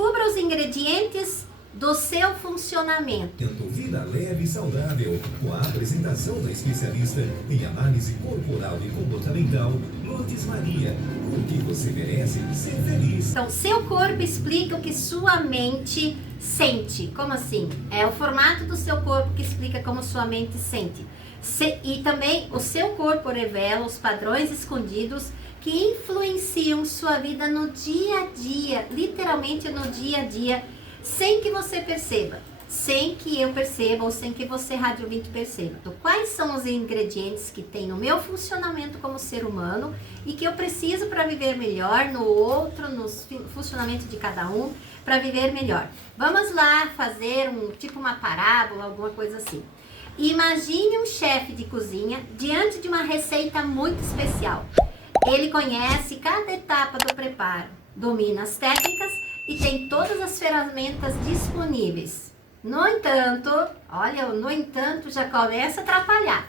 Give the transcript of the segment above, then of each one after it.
Descubra os ingredientes do seu funcionamento. Vida leve e saudável, com a apresentação da especialista em análise corporal e comportamental, Lourdes Maria. Porque você merece ser feliz. Então, seu corpo explica o que sua mente sente. Como assim? É o formato do seu corpo que explica como sua mente sente. E também o seu corpo revela os padrões escondidos que influenciam sua vida no dia a dia, literalmente no dia a dia, sem que você perceba, sem que eu perceba ou sem que você, rádio ouvinte, perceba. Então, quais são os ingredientes que tem no meu funcionamento como ser humano e que eu preciso para viver melhor, no outro, no funcionamento de cada um, para viver melhor. Vamos lá fazer tipo uma parábola, alguma coisa assim. Imagine um chefe de cozinha diante de uma receita muito especial. Ele conhece cada etapa do preparo, domina as técnicas e tem todas as ferramentas disponíveis. No entanto, olha, no entanto já começa a atrapalhar.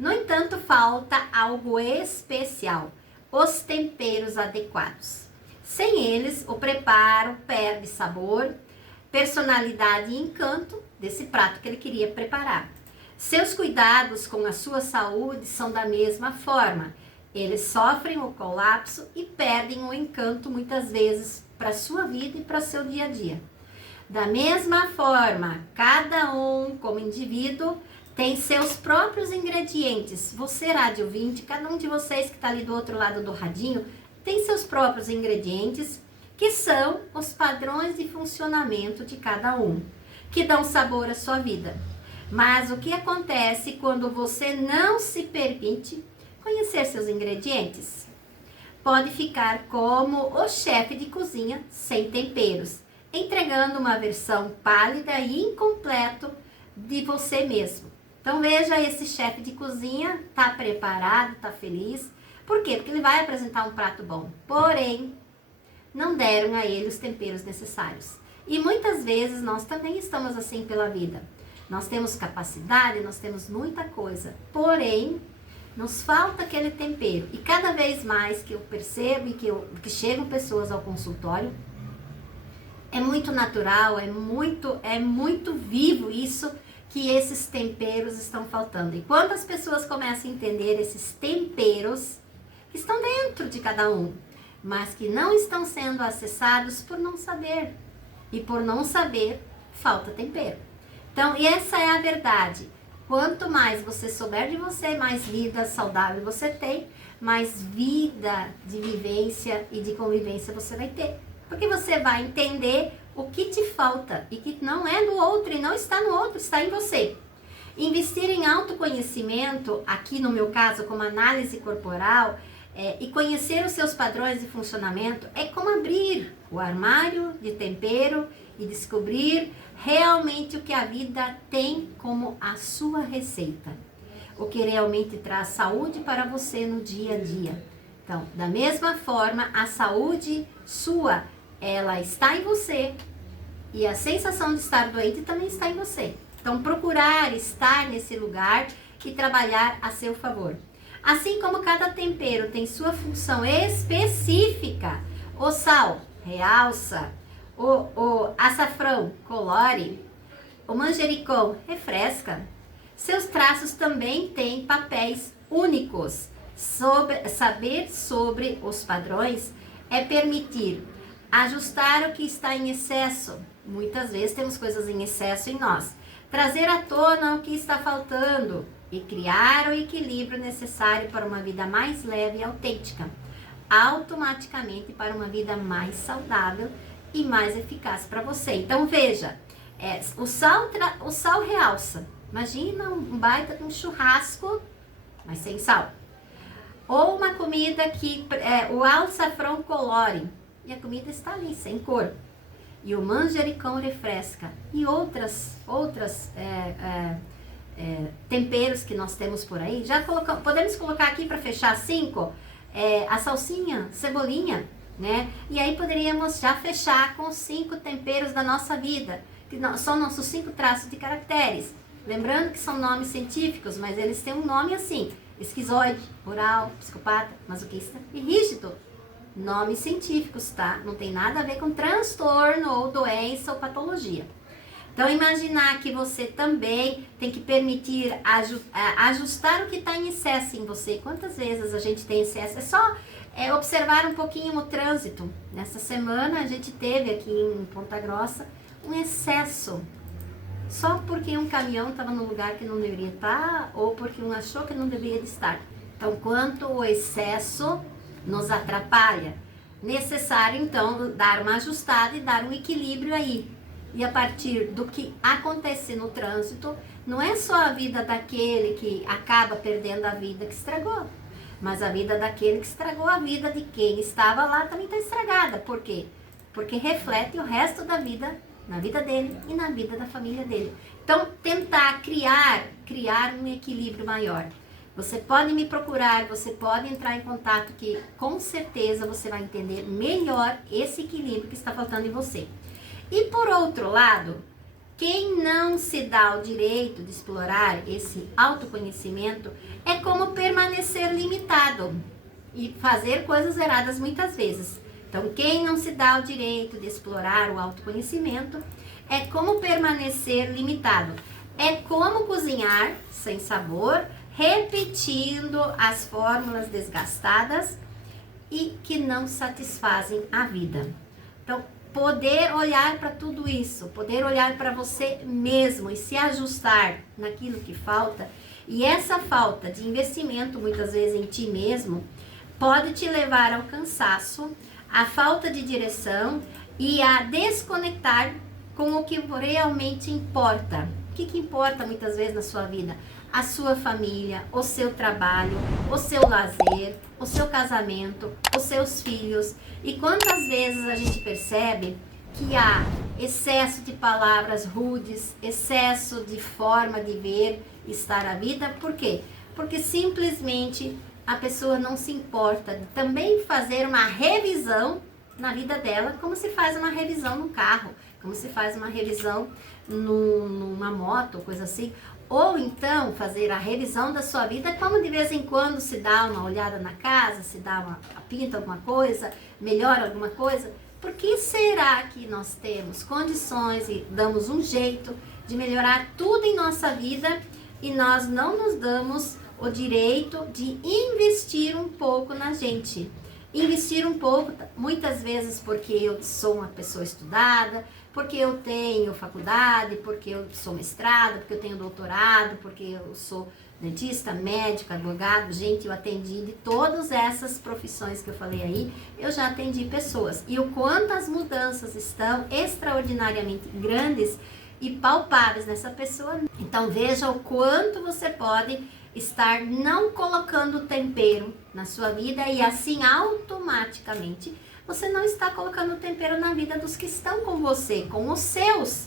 No entanto, falta algo especial, os temperos adequados. Sem eles, o preparo perde sabor, personalidade e encanto desse prato que ele queria preparar. Seus cuidados com a sua saúde são da mesma forma. Eles sofrem o colapso e perdem o encanto muitas vezes para a sua vida e para o seu dia a dia. Da mesma forma, cada um, como indivíduo, tem seus próprios ingredientes. Você, rádio ouvinte, cada um de vocês que está ali do outro lado do radinho, tem seus próprios ingredientes, que são os padrões de funcionamento de cada um, que dão sabor à sua vida. Mas o que acontece quando você não se permite conhecer seus ingredientes? Pode ficar como o chefe de cozinha sem temperos, entregando uma versão pálida e incompleta de você mesmo. Então veja, esse chefe de cozinha está preparado, está feliz. Por quê? Porque ele vai apresentar um prato bom. Porém, não deram a ele os temperos necessários. E muitas vezes nós também estamos assim pela vida. Nós temos capacidade, nós temos muita coisa. Porém, nos falta aquele tempero. E cada vez mais que eu percebo e que chegam pessoas ao consultório, é muito natural, é muito vivo isso, que esses temperos estão faltando. E quando as pessoas começam a entender esses temperos que estão dentro de cada um, mas que não estão sendo acessados por não saber. E por não saber, falta tempero. Então, e essa é a verdade. Quanto mais você souber de você, mais vida saudável você tem, mais vida de vivência e de convivência você vai ter. Porque você vai entender o que te falta e que não é do outro e não está no outro, está em você. Investir em autoconhecimento, aqui no meu caso, como análise corporal, e conhecer os seus padrões de funcionamento é como abrir o armário de tempero e descobrir realmente o que a vida tem como a sua receita. O que realmente traz saúde para você no dia a dia. Então, da mesma forma, a saúde sua, ela está em você. E a sensação de estar doente também está em você. Então, procurar estar nesse lugar e trabalhar a seu favor. Assim como cada tempero tem sua função específica, o sal realça, o açafrão colore, o manjericão refresca, seus traços também têm papéis únicos. Saber sobre os padrões é permitir ajustar o que está em excesso. Muitas vezes temos coisas em excesso em nós. Trazer à tona o que está faltando e criar o equilíbrio necessário para uma vida mais leve e autêntica, automaticamente para uma vida mais saudável e mais eficaz para você. Então veja, o sal realça. Imagina um baita de um churrasco, mas sem sal. Ou uma comida que o açafrão colore e a comida está ali, sem cor. E o manjericão refresca. E outras temperos que nós temos por aí. Podemos colocar aqui para fechar 5, a salsinha, cebolinha, né? E aí poderíamos já fechar com 5 temperos da nossa vida, que são nossos 5 traços de caracteres. Lembrando que são nomes científicos, mas eles têm um nome assim: esquizoide, oral, psicopata, masoquista e rígido, nomes científicos, tá? Não tem nada a ver com transtorno ou doença ou patologia. Então, imaginar que você também tem que permitir ajustar o que está em excesso em você. Quantas vezes a gente tem excesso? É só observar um pouquinho o trânsito. Nessa semana, a gente teve aqui em Ponta Grossa um excesso. Só porque um caminhão estava no lugar que não deveria estar ou porque um achou que não deveria estar. Então, quanto o excesso nos atrapalha, necessário, então, dar uma ajustada e dar um equilíbrio aí. E a partir do que acontece no trânsito, não é só a vida daquele que acaba perdendo a vida que estragou, mas a vida daquele que estragou a vida de quem estava lá também está estragada. Por quê? Porque reflete o resto da vida, na vida dele e na vida da família dele. Então, tentar criar um equilíbrio maior. Você pode me procurar, você pode entrar em contato que com certeza você vai entender melhor esse equilíbrio que está faltando em você. E por outro lado, quem não se dá o direito de explorar esse autoconhecimento é como permanecer limitado e fazer coisas erradas muitas vezes. Então, quem não se dá o direito de explorar o autoconhecimento é como permanecer limitado. É como cozinhar sem sabor, repetindo as fórmulas desgastadas e que não satisfazem a vida. Então, poder olhar para tudo isso, poder olhar para você mesmo e se ajustar naquilo que falta. E essa falta de investimento, muitas vezes em ti mesmo, pode te levar ao cansaço, à falta de direção e a desconectar com o que realmente importa. O que importa muitas vezes na sua vida? A sua família, o seu trabalho, o seu lazer, o seu casamento, os seus filhos. E quantas vezes a gente percebe que há excesso de palavras rudes, excesso de forma de ver e estar a vida? Por quê? Porque simplesmente a pessoa não se importa de também fazer uma revisão na vida dela, como se faz uma revisão no carro, como se faz uma revisão numa moto, coisa assim. Ou então fazer a revisão da sua vida, como de vez em quando se dá uma olhada na casa, se dá pinta alguma coisa, melhora alguma coisa. Por que será que nós temos condições e damos um jeito de melhorar tudo em nossa vida e nós não nos damos o direito de investir um pouco na gente? Investir um pouco, muitas vezes porque eu sou uma pessoa estudada, porque eu tenho faculdade, porque eu sou mestrado, porque eu tenho doutorado, porque eu sou dentista, médico, advogado. Gente, eu atendi de todas essas profissões que eu falei aí, eu já atendi pessoas. E o quanto as mudanças estão extraordinariamente grandes e palpáveis nessa pessoa. Então veja o quanto você pode estar não colocando tempero na sua vida e assim automaticamente você não está colocando tempero na vida dos que estão com você, com os seus.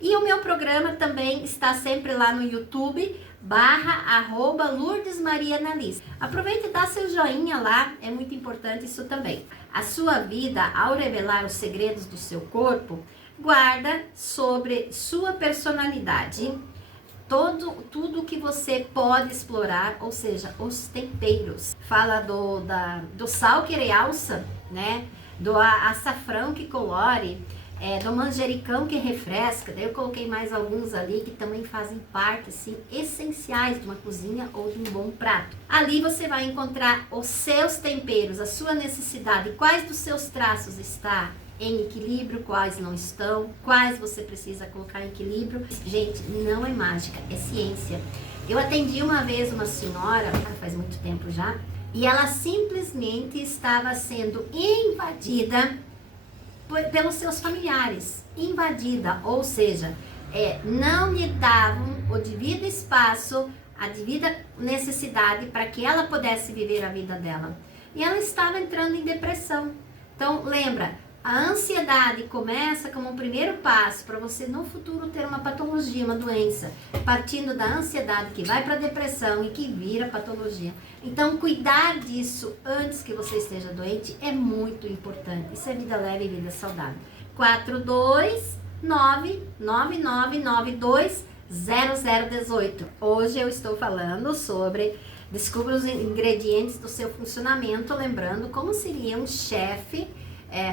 E o meu programa também está sempre lá no YouTube, /LourdesMariaAnalise. Aproveite e dá seu joinha lá, é muito importante isso também. A sua vida, ao revelar os segredos do seu corpo, guarda sobre sua personalidade tudo que você pode explorar, ou seja, os temperos. Fala do sal que realça, né? Do açafrão que colore, do manjericão que refresca. Daí eu coloquei mais alguns ali que também fazem parte, assim, essenciais de uma cozinha ou de um bom prato. Ali você vai encontrar os seus temperos, a sua necessidade, quais dos seus traços está em equilíbrio, quais não estão, quais você precisa colocar em equilíbrio. Gente, não é mágica, é ciência. Eu atendi uma vez uma senhora, faz muito tempo já, e ela simplesmente estava sendo invadida pelos seus familiares. Invadida, ou seja, não lhe davam o devido espaço, a devida necessidade para que ela pudesse viver a vida dela. E ela estava entrando em depressão. Então, lembra, a ansiedade começa como um primeiro passo para você no futuro ter uma patologia, uma doença, partindo da ansiedade que vai para a depressão e que vira patologia. Então, cuidar disso antes que você esteja doente é muito importante. Isso é vida leve e vida saudável. 429-9992-0018. Hoje eu estou falando sobre Descubra os ingredientes do seu funcionamento, lembrando como seria um chefe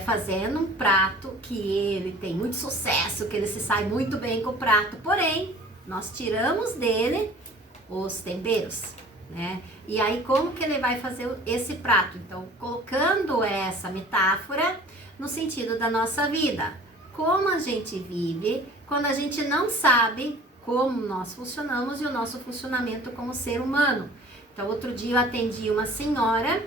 fazendo um prato que ele tem muito sucesso, que ele se sai muito bem com o prato, porém, nós tiramos dele os temperos, né? E aí, como que ele vai fazer esse prato? Então, colocando essa metáfora no sentido da nossa vida. Como a gente vive quando a gente não sabe como nós funcionamos e o nosso funcionamento como ser humano. Então, outro dia eu atendi uma senhora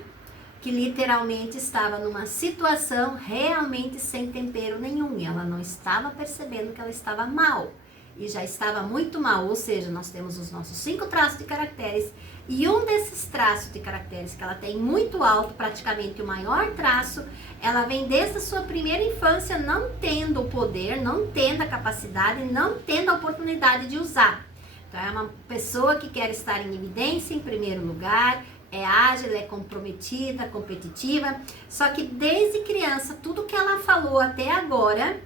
que literalmente estava numa situação realmente sem tempero nenhum. E ela não estava percebendo que ela estava mal. E já estava muito mal, ou seja, nós temos os nossos 5 traços de caracteres. E um desses traços de caracteres que ela tem muito alto, praticamente o maior traço, ela vem desde a sua primeira infância não tendo o poder, não tendo a capacidade, não tendo a oportunidade de usar. Então é uma pessoa que quer estar em evidência em primeiro lugar, é ágil, é comprometida, competitiva, só que desde criança, tudo que ela falou até agora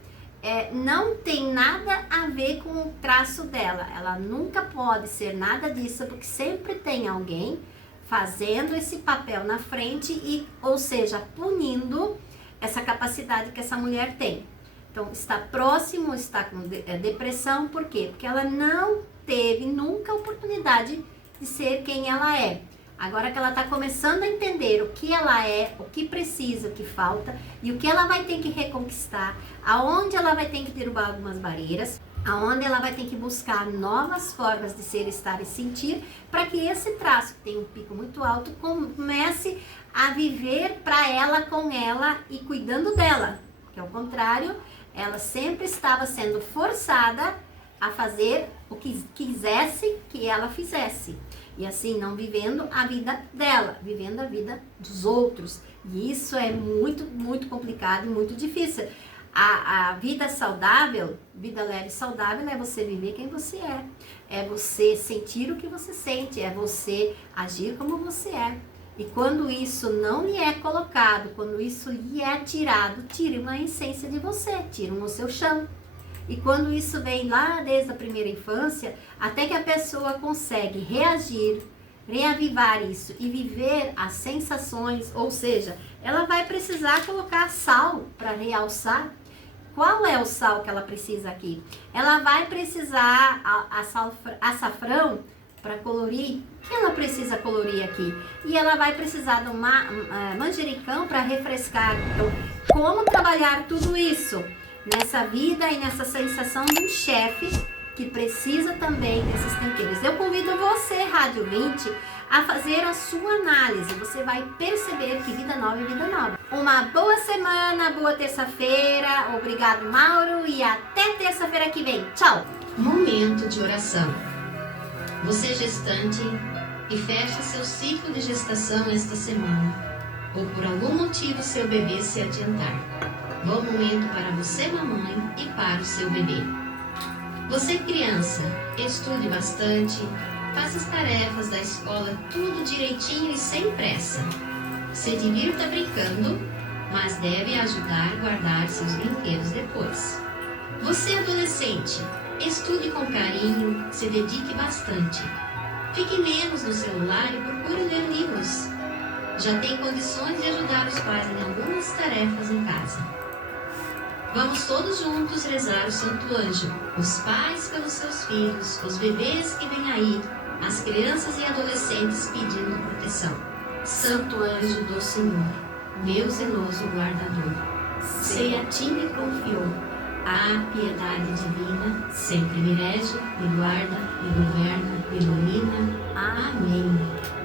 não tem nada a ver com o traço dela. Ela nunca pode ser nada disso, porque sempre tem alguém fazendo esse papel na frente e, ou seja, punindo essa capacidade que essa mulher tem. Então, está próximo, está com depressão, por quê? Porque ela não teve nunca a oportunidade de ser quem ela é. Agora que ela está começando a entender o que ela é, o que precisa, o que falta e o que ela vai ter que reconquistar, aonde ela vai ter que derrubar algumas barreiras, aonde ela vai ter que buscar novas formas de ser, estar e sentir, para que esse traço, que tem um pico muito alto, comece a viver para ela, com ela e cuidando dela. Que ao contrário, ela sempre estava sendo forçada a fazer o que quisesse que ela fizesse. E assim, não vivendo a vida dela, vivendo a vida dos outros. E isso é muito, muito complicado e muito difícil. A vida saudável, vida leve e saudável, é você viver quem você é. É você sentir o que você sente, é você agir como você é. E quando isso não lhe é colocado, quando isso lhe é tirado, tire uma essência de você, tire o seu chão. E quando isso vem lá desde a primeira infância, até que a pessoa consegue reagir, reavivar isso e viver as sensações, ou seja, ela vai precisar colocar sal para realçar. Qual é o sal que ela precisa aqui? Ela vai precisar açafrão para colorir. O que ela precisa colorir aqui? E ela vai precisar de manjericão para refrescar. Então, como trabalhar tudo isso nessa vida e nessa sensação de um chefe que precisa também desses temperos? Eu convido você, Rádio 20, a fazer a sua análise. Você vai perceber que vida nova é vida nova. Uma boa semana, boa terça-feira. Obrigado, Mauro, e até terça-feira que vem. Tchau! Momento de oração. Você gestante que fecha seu ciclo de gestação esta semana, ou por algum motivo seu bebê se adiantar. Bom momento para você, mamãe, e para o seu bebê. Você, criança, estude bastante, faça as tarefas da escola tudo direitinho e sem pressa. Se divirta brincando, mas deve ajudar a guardar seus brinquedos depois. Você, adolescente, estude com carinho, se dedique bastante. Fique menos no celular e procure ler livros. Já tem condições de ajudar os pais em algumas tarefas em casa. Vamos todos juntos rezar o Santo Anjo, os pais pelos seus filhos, os bebês que vêm aí, as crianças e adolescentes pedindo proteção. Santo Anjo do Senhor, meu zeloso guardador, sei a ti me confiou, a piedade divina sempre me rege, me guarda, me governa, me ilumina. Amém.